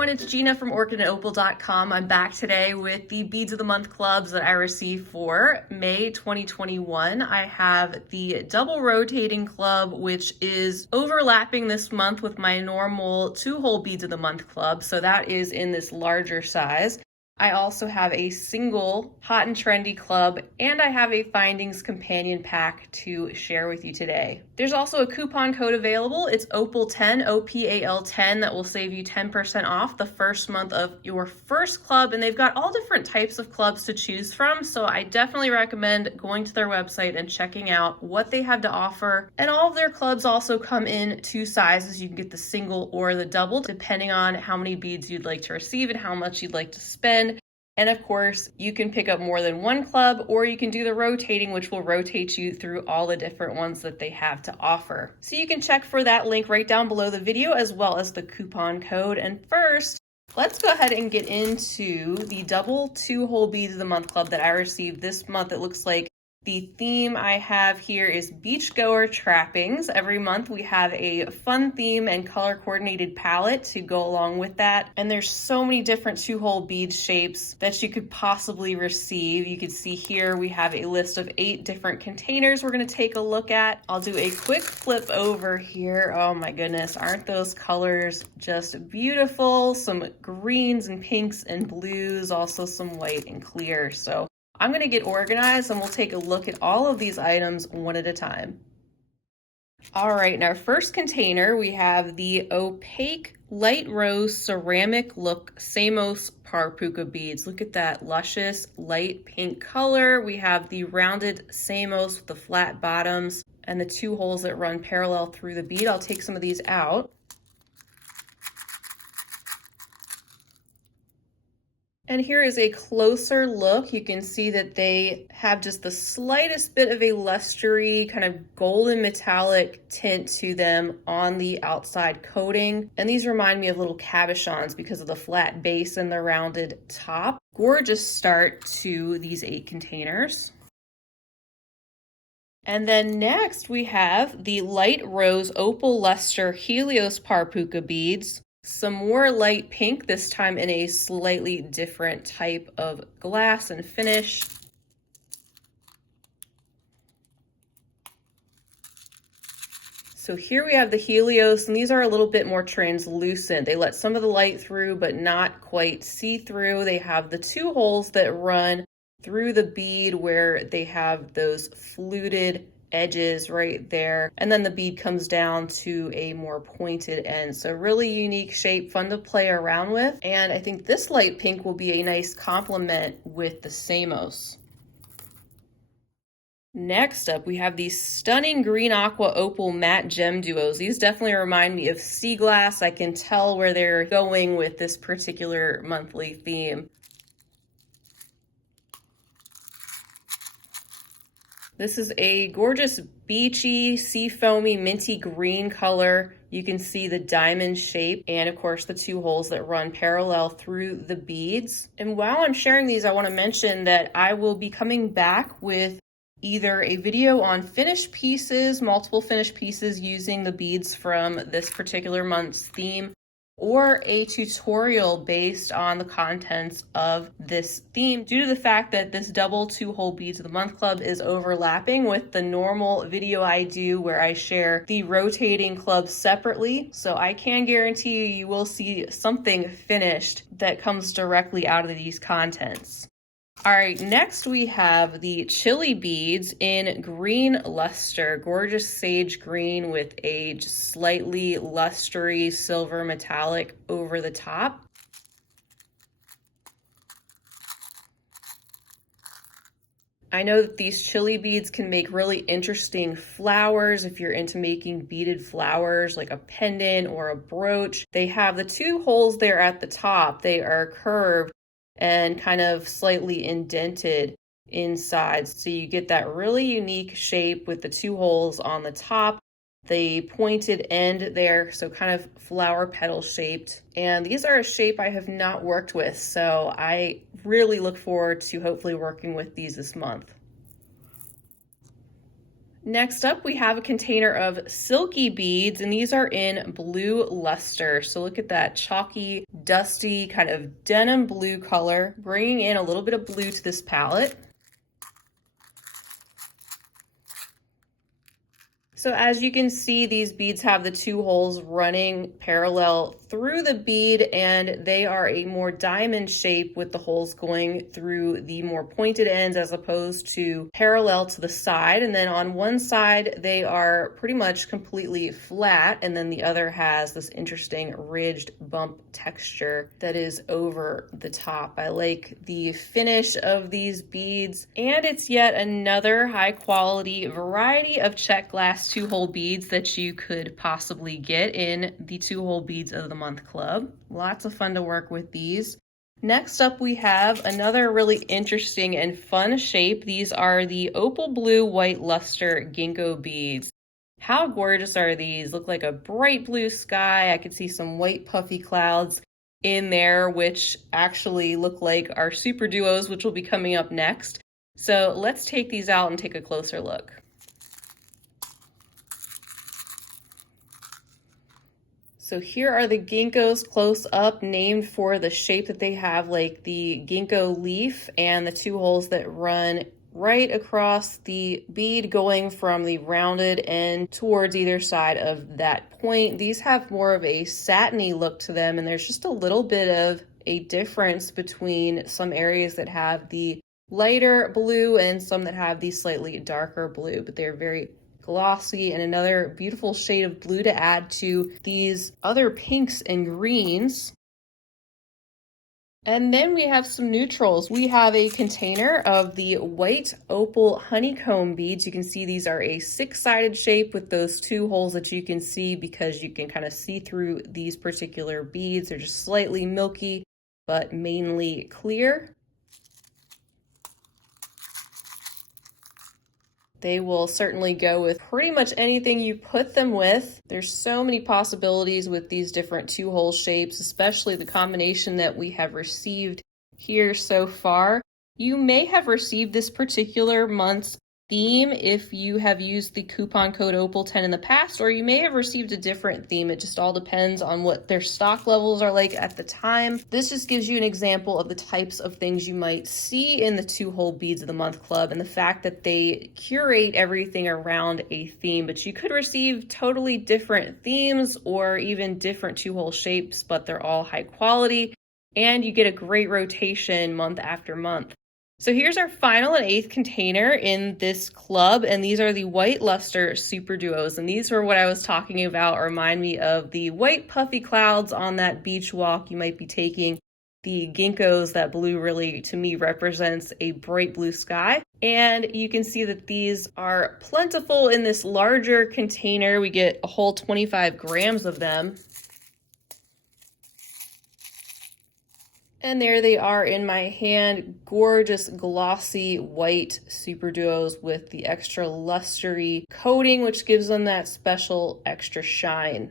everyone, it's Gina from Orchid and Opal.com. I'm back today with the Beads of the Month clubs that I received for May 2021. I have the double rotating club, which is overlapping this month with my normal 2-hole Beads of the Month club. So that is in this larger size. I also have a single hot and trendy club, and I have a findings companion pack to share with you today. There's also a coupon code available. It's Opal10, OPAL 10, that will save you 10% off the first month of your first club. And they've got all different types of clubs to choose from. So I definitely recommend going to their website and checking out what they have to offer. And all of their clubs also come in 2 sizes. You can get the single or the double, depending on how many beads you'd like to receive and how much you'd like to spend. And of course, you can pick up more than one club, or you can do the rotating, which will rotate you through all the different ones that they have to offer. So you can check for that link right down below the video, as well as the coupon code. And first, let's go ahead and get into the double 2-hole Beads of the Month club that I received this month. It looks like the theme I have here is beachgoer trappings. Every month we have a fun theme and color coordinated palette to go along with that. And there's so many different 2-hole bead shapes that you could possibly receive. You can see here we have a list of 8 different containers we're going to take a look at. I'll do a quick flip over here. Oh my goodness, aren't those colors just beautiful? Some greens and pinks and blues, also some white and clear. So I'm going to get organized and we'll take a look at all of these items one at a time. All right, in our first container, we have the opaque light rose ceramic look Samos Parpuka beads. Look at that luscious light pink color. We have the rounded Samos with the flat bottoms and the 2 holes that run parallel through the bead. I'll take some of these out. And here is a closer look. You can see that they have just the slightest bit of a lustery, kind of golden metallic tint to them on the outside coating. And these remind me of little cabochons because of the flat base and the rounded top. Gorgeous start to these 8 containers. And then next we have the light rose opal luster Helios Parpuka beads. Some more light pink, this time in a slightly different type of glass and finish. So here we have the Helios, and these are a little bit more translucent. They let some of the light through, but not quite see-through. They have the 2 holes that run through the bead where they have those fluted edges right there, and then the bead comes down to a more pointed end. So really unique shape, fun to play around with, and I think this light pink will be a nice complement with the Samos. Next up, we have these stunning green aqua opal matte gem duos. These definitely remind me of sea glass. I can tell where they're going with this particular monthly theme. This is a gorgeous beachy, sea foamy, minty green color. You can see the diamond shape and of course the 2 holes that run parallel through the beads. And while I'm sharing these, I want to mention that I will be coming back with either a video on finished pieces, multiple finished pieces using the beads from this particular month's theme, or a tutorial based on the contents of this theme, due to the fact that this double 2-hole Beads of the Month club is overlapping with the normal video I do where I share the rotating clubs separately. So I can guarantee you will see something finished that comes directly out of these contents. All right, next we have the chili beads in green luster, gorgeous sage green with a just slightly lustery silver metallic over the top. I know that these chili beads can make really interesting flowers if you're into making beaded flowers like a pendant or a brooch. They have the 2 holes there at the top. They are curved and kind of slightly indented inside. So you get that really unique shape with the 2 holes on the top, the pointed end there, so kind of flower petal shaped. And these are a shape I have not worked with, so I really look forward to hopefully working with these this month. Next up, we have a container of silky beads, and these are in blue luster. So look at that chalky, dusty, kind of denim blue color, bringing in a little bit of blue to this palette. So as you can see, these beads have the two holes running parallel through the bead, and they are a more diamond shape with the holes going through the more pointed ends as opposed to parallel to the side. And then on one side, they are pretty much completely flat, and then the other has this interesting ridged bump texture that is over the top. I like the finish of these beads, and it's yet another high quality variety of check glass 2-hole beads that you could possibly get in the 2-hole beads of the month club. Lots of fun to work with these. Next up, we have another really interesting and fun shape. These are the opal blue white luster ginkgo beads. How gorgeous are these? Look like a bright blue sky. I could see some white puffy clouds in there, which actually look like our super duos, which will be coming up next. So let's take these out and take a closer look. So here are the ginkgos close up, named for the shape that they have, like the ginkgo leaf, and the two holes that run right across the bead going from the rounded end towards either side of that point. These have more of a satiny look to them, and there's just a little bit of a difference between some areas that have the lighter blue and some that have the slightly darker blue, but they're very glossy, and another beautiful shade of blue to add to these other pinks and greens. And then we have some neutrals. We have a container of the white opal honeycomb beads. You can see these are a 6-sided shape with those 2 holes that you can see because you can kind of see through these particular beads. They're just slightly milky, but mainly clear. They will certainly go with pretty much anything you put them with. There's so many possibilities with these different 2-hole shapes, especially the combination that we have received here so far. You may have received this particular month's theme if you have used the coupon code OPAL10 in the past, or you may have received a different theme. It just all depends on what their stock levels are like at the time. This just gives you an example of the types of things you might see in the 2-hole beads of the month club, and the fact that they curate everything around a theme. But you could receive totally different themes or even different 2-hole shapes, but they're all high quality, and you get a great rotation month after month. So here's our final and 8th container in this club, and these are the white luster super duos, and these were what I was talking about, remind me of the white puffy clouds on that beach walk you might be taking. The ginkgos, that blue really to me represents a bright blue sky, and you can see that these are plentiful in this larger container. We get a whole 25 grams of them. And there they are in my hand, gorgeous glossy white super duos with the extra lustery coating, which gives them that special extra shine.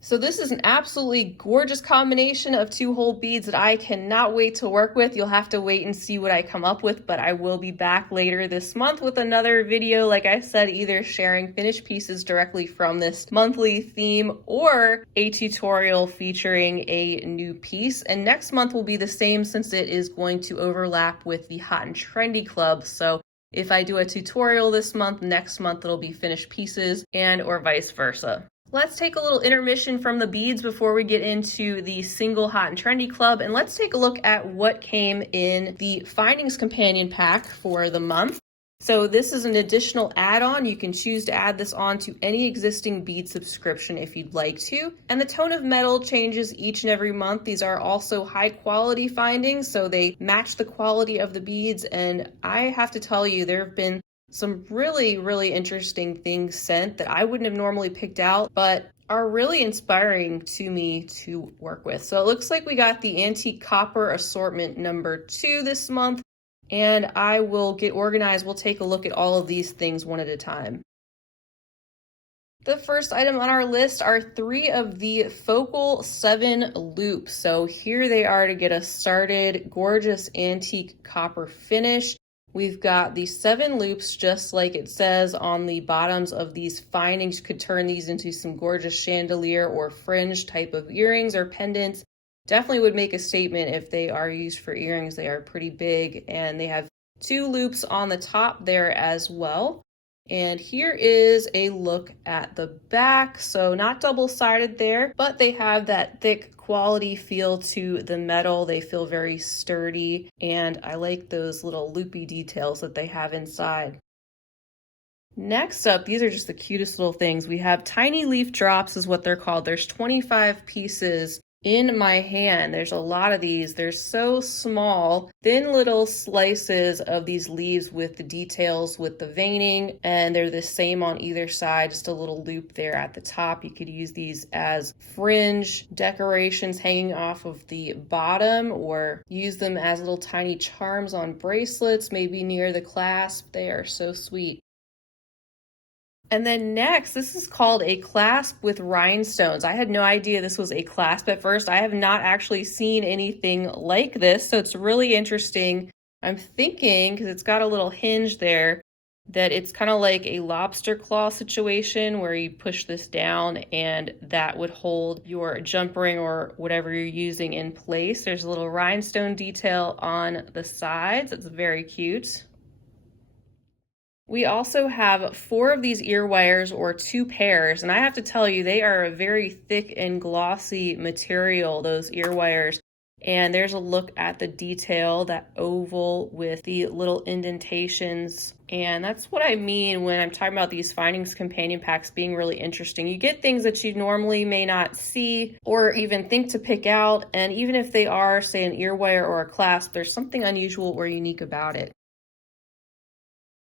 So this is an absolutely gorgeous combination of 2-hole beads that I cannot wait to work with. You'll have to wait and see what I come up with, but I will be back later this month with another video, like I said, either sharing finished pieces directly from this monthly theme or a tutorial featuring a new piece. And next month will be the same since it is going to overlap with the Hot and Trendy Club. So if I do a tutorial this month, next month it'll be finished pieces and or vice versa. Let's take a little intermission from the beads before we get into the single Hot and Trendy Club, and let's take a look at what came in the Findings Companion Pack for the month. So this is an additional add-on. You can choose to add this on to any existing bead subscription if you'd like to. And the tone of metal changes each and every month. These are also high quality findings, so they match the quality of the beads. And I have to tell you, there have been some really interesting things sent that I wouldn't have normally picked out, but are really inspiring to me to work with. So it looks like we got the antique copper assortment number 2 this month, and I will get organized. We'll take a look at all of these things one at a time. The first item on our list are 3 of the Focal 7 loops. So here they are to get us started. Gorgeous antique copper finish We've got the 7 loops, just like it says on the bottoms of these findings. You could turn these into some gorgeous chandelier or fringe type of earrings or pendants. Definitely would make a statement if they are used for earrings. They are pretty big, and they have 2 loops on the top there as well. And here is a look at the back. So not double-sided there, but they have that thick quality feel to the metal. They feel very sturdy, and I like those little loopy details that they have inside. Next up, these are just the cutest little things. We have tiny leaf drops is what they're called. There's 25 pieces in my hand. There's a lot of these. They're so small, thin little slices of these leaves with the details with the veining, and they're the same on either side, just a little loop there at the top. You could use these as fringe decorations hanging off of the bottom, or use them as little tiny charms on bracelets, maybe near the clasp. They are so sweet. And then next, this is called a clasp with rhinestones. I had no idea this was a clasp at first. I have not actually seen anything like this, so it's really interesting. I'm thinking, because it's got a little hinge there, that it's kind of like a lobster claw situation where you push this down and that would hold your jump ring or whatever you're using in place. There's a little rhinestone detail on the sides. It's very cute. We also have 4 of these ear wires, or 2 pairs, and I have to tell you, they are a very thick and glossy material, those ear wires. And there's a look at the detail, that oval with the little indentations. And that's what I mean when I'm talking about these findings companion packs being really interesting. You get things that you normally may not see or even think to pick out, and even if they are, say, an ear wire or a clasp, there's something unusual or unique about it.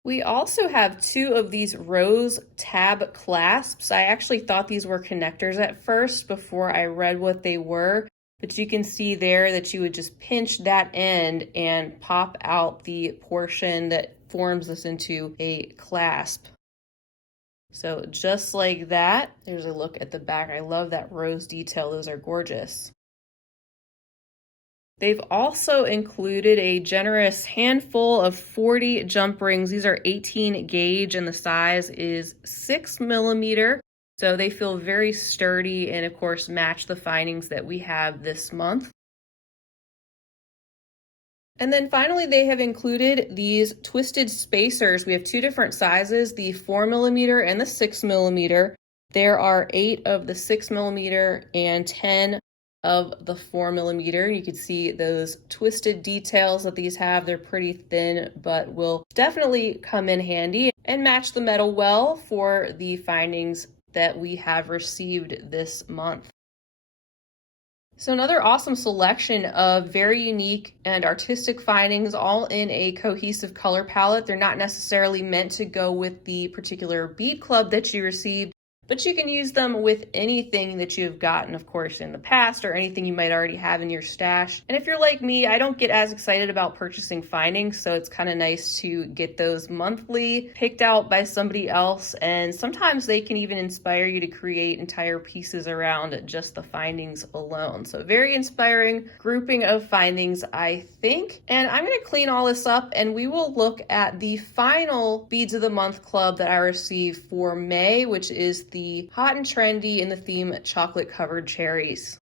We also have 2 of these rose tab clasps. I actually thought these were connectors at first before I read what they were, but you can see there that you would just pinch that end and pop out the portion that forms this into a clasp. So just like that, there's a look at the back. I love that rose detail. Those are gorgeous. They've also included a generous handful of 40 jump rings. These are 18 gauge and the size is 6 millimeter. So they feel very sturdy and of course match the findings that we have this month. And then finally, they have included these twisted spacers. We have 2 different sizes, the 4 millimeter and the 6 millimeter. There are 8 of the 6 millimeter and 10 of the 4 millimeter. You can see those twisted details that these have. They're pretty thin, but will definitely come in handy and match the metal well for the findings that we have received this month. So another awesome selection of very unique and artistic findings, all in a cohesive color palette. They're not necessarily meant to go with the particular bead club that you received, but you can use them with anything that you have gotten, of course, in the past, or anything you might already have in your stash. And if you're like me, I don't get as excited about purchasing findings, so it's kind of nice to get those monthly picked out by somebody else. And sometimes they can even inspire you to create entire pieces around just the findings alone. So very inspiring grouping of findings, I think. And I'm going to clean all this up and we will look at the final Beads of the Month club that I received for May, which is the hot and trendy in the theme chocolate covered cherries.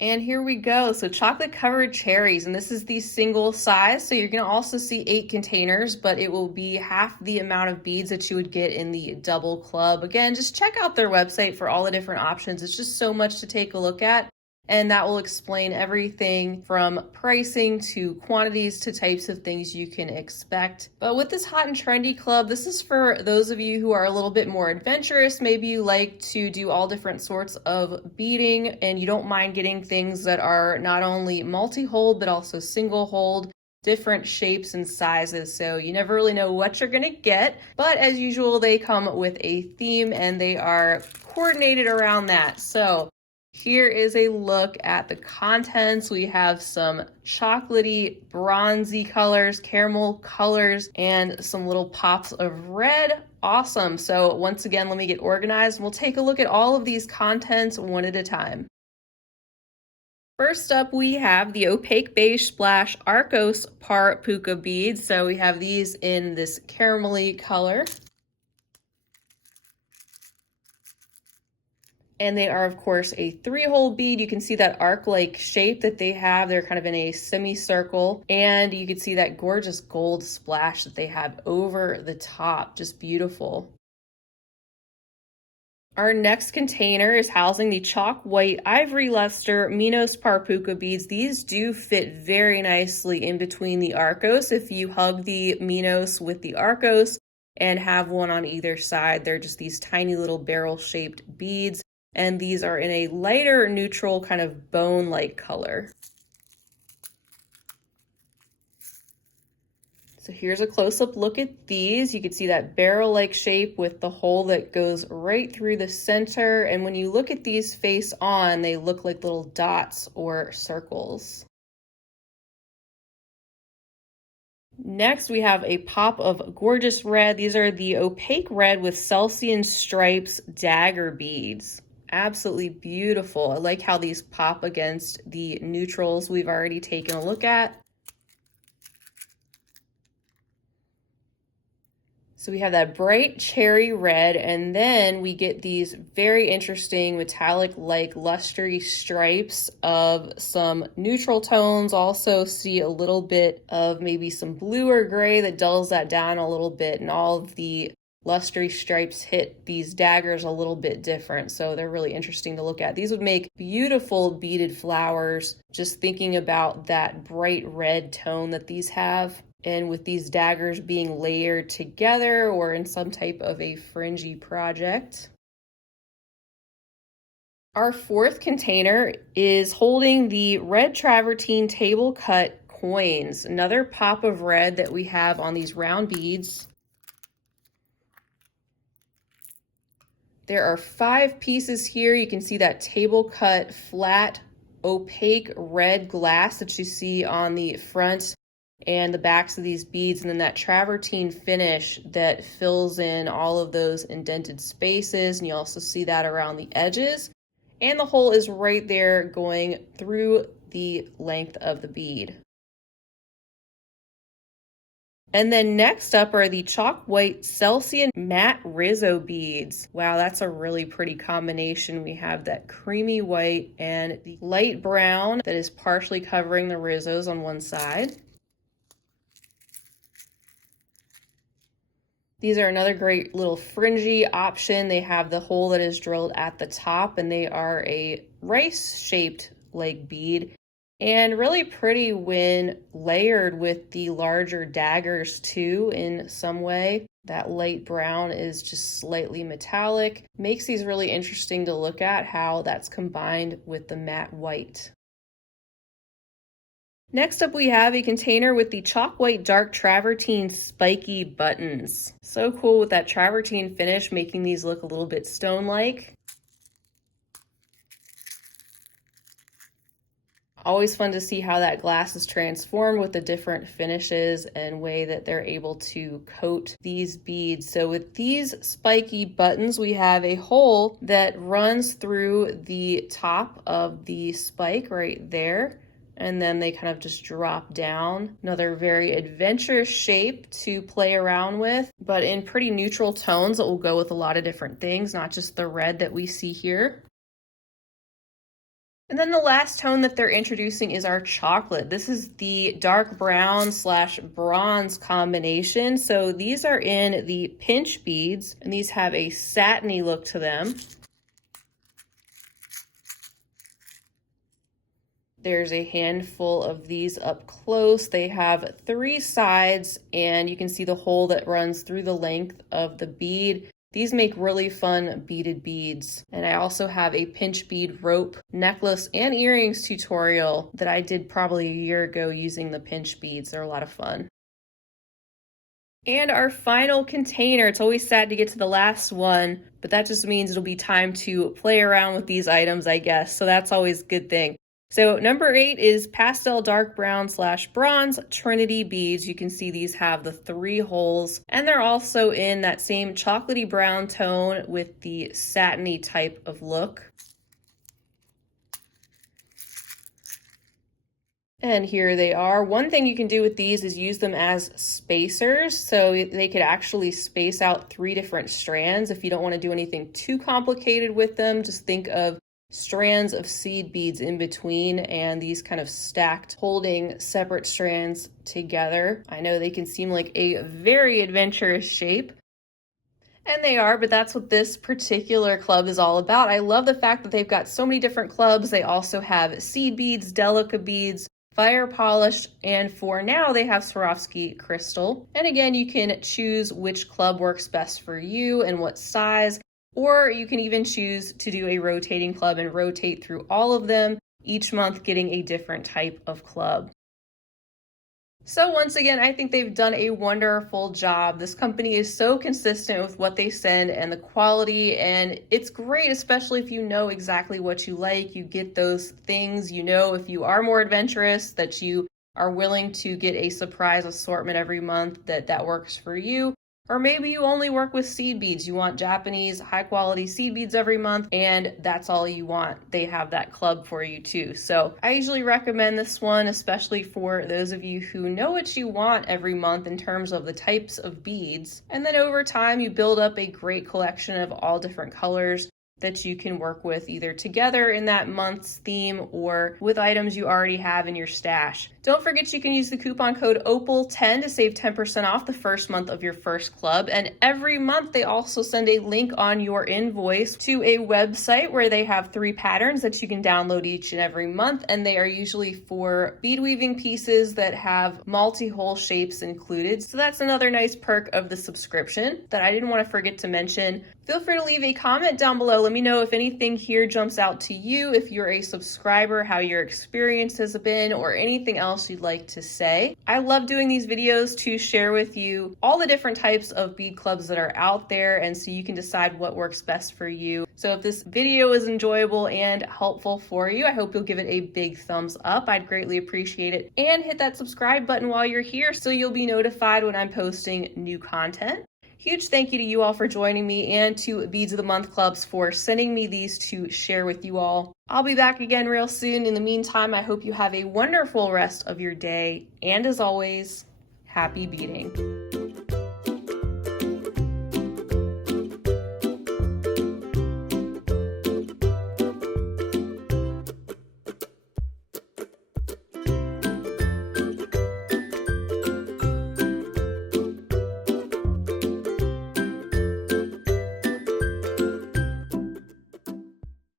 And here we go. So chocolate covered cherries, and this is the single size. So you're going to also see 8 containers, but it will be half the amount of beads that you would get in the double club. Again, just check out their website for all the different options. It's just so much to take a look at. And that will explain everything from pricing to quantities to types of things you can expect. But with this hot and trendy club, this is for those of you who are a little bit more adventurous. Maybe you like to do all different sorts of beading and you don't mind getting things that are not only multi-hold, but also single hold, different shapes and sizes. So you never really know what you're gonna get. But as usual, they come with a theme and they are coordinated around that. So here is a look at the contents. We have some chocolatey, bronzy colors, caramel colors, and some little pops of red. Awesome. So once again, let me get organized and we'll take a look at all of these contents one at a time. First up, we have the opaque beige splash Arcos par puka beads. So we have these in this caramelly color. And they are, of course, a 3-hole bead. You can see that arc-like shape that they have. They're kind of in a semicircle. And you can see that gorgeous gold splash that they have over the top. Just beautiful. Our next container is housing the chalk white ivory luster Minos Parpuka beads. These do fit very nicely in between the Arcos. If you hug the Minos with the Arcos and have one on either side, they're just these tiny little barrel-shaped beads. And these are in a lighter neutral kind of bone-like color. So here's a close-up look at these. You can see that barrel-like shape with the hole that goes right through the center. And when you look at these face on, they look like little dots or circles. Next, we have a pop of gorgeous red. These are the opaque red with Celsian stripes dagger beads. Absolutely beautiful. I like how these pop against the neutrals we've already taken a look at. So we have that bright cherry red, and then we get these very interesting metallic-like lustery stripes of some neutral tones. Also see a little bit of maybe some blue or gray that dulls that down a little bit, and all of the lustery stripes hit these daggers a little bit different, so they're really interesting to look at. These would make beautiful beaded flowers, just thinking about that bright red tone that these have. And with these daggers being layered together or in some type of a fringy project. Our fourth container is holding the red travertine table cut coins, another pop of red that we have on these round beads. There are 5 pieces here. You can see that table cut flat opaque red glass that you see on the front and the backs of these beads, and then that travertine finish that fills in all of those indented spaces, and you also see that around the edges, and the hole is right there going through the length of the bead. And then next up are the chalk white Celsian matte Rizzo beads. Wow, that's a really pretty combination. We have that creamy white and the light brown that is partially covering the Rizzos on one side. These are another great little fringy option. They have the hole that is drilled at the top, and they are a rice-shaped like bead, and really pretty when layered with the larger daggers too in some way. That light brown is just slightly metallic. Makes these really interesting to look at how that's combined with the matte white. Next up, we have a container with the chalk white dark travertine spiky buttons. So cool with that travertine finish, making these look a little bit stone-like. Always fun to see how that glass is transformed with the different finishes and way that they're able to coat these beads. So with these spiky buttons, we have a hole that runs through the top of the spike right there, and then they kind of just drop down. Another very adventurous shape to play around with, but in pretty neutral tones that will go with a lot of different things, not just the red that we see here. And then the last tone that they're introducing is our chocolate. This is the dark brown / bronze combination. So these are in the pinch beads, and these have a satiny look to them. There's a handful of these up close. They have 3 sides, and you can see the hole that runs through the length of the bead. These make really fun beaded beads. And I also have a pinch bead rope, necklace, and earrings tutorial that I did probably a year ago using the pinch beads. They're a lot of fun. And our final container, it's always sad to get to the last one, but that just means it'll be time to play around with these items, I guess. So that's always a good thing. So number 8 is pastel dark brown / bronze Trinity beads. You can see these have the 3 holes, and they're also in that same chocolatey brown tone with the satiny type of look. And here they are. One thing you can do with these is use them as spacers, so they could actually space out 3 different strands. If you don't want to do anything too complicated with them, just think of strands of seed beads in between and these kind of stacked, holding separate strands together. I know they can seem like a very adventurous shape, and they are, but that's what this particular club is all about. I love the fact that they've got so many different clubs. They also have seed beads, delica beads, fire polished, and for now they have Swarovski crystal. And again, you can choose which club works best for you and what size, or you can even choose to do a rotating club and rotate through all of them, each month getting a different type of club. So once again, I think they've done a wonderful job. This company is so consistent with what they send and the quality, and it's great, especially if you know exactly what you like. You get those things, you know, if you are more adventurous, that you are willing to get a surprise assortment every month that works for you. Or maybe you only work with seed beads. You want Japanese high quality seed beads every month, and that's all you want. They have that club for you too. So I usually recommend this one, especially for those of you who know what you want every month in terms of the types of beads. And then over time, you build up a great collection of all different colors that you can work with either together in that month's theme or with items you already have in your stash. Don't forget you can use the coupon code OPAL10 to save 10% off the first month of your first club. And every month they also send a link on your invoice to a website where they have 3 patterns that you can download each and every month. And they are usually for bead weaving pieces that have multi-hole shapes included. So that's another nice perk of the subscription that I didn't want to forget to mention. Feel free to leave a comment down below. Let me know if anything here jumps out to you, if you're a subscriber, how your experience has been, or anything else you'd like to say. I love doing these videos to share with you all the different types of bead clubs that are out there, and so you can decide what works best for you. So if this video is enjoyable and helpful for you, I hope you'll give it a big thumbs up. I'd greatly appreciate it. And hit that subscribe button while you're here so you'll be notified when I'm posting new content. Huge thank you to you all for joining me, and to Beads of the Month Clubs for sending me these to share with you all. I'll be back again real soon. In the meantime, I hope you have a wonderful rest of your day, and as always, happy beading.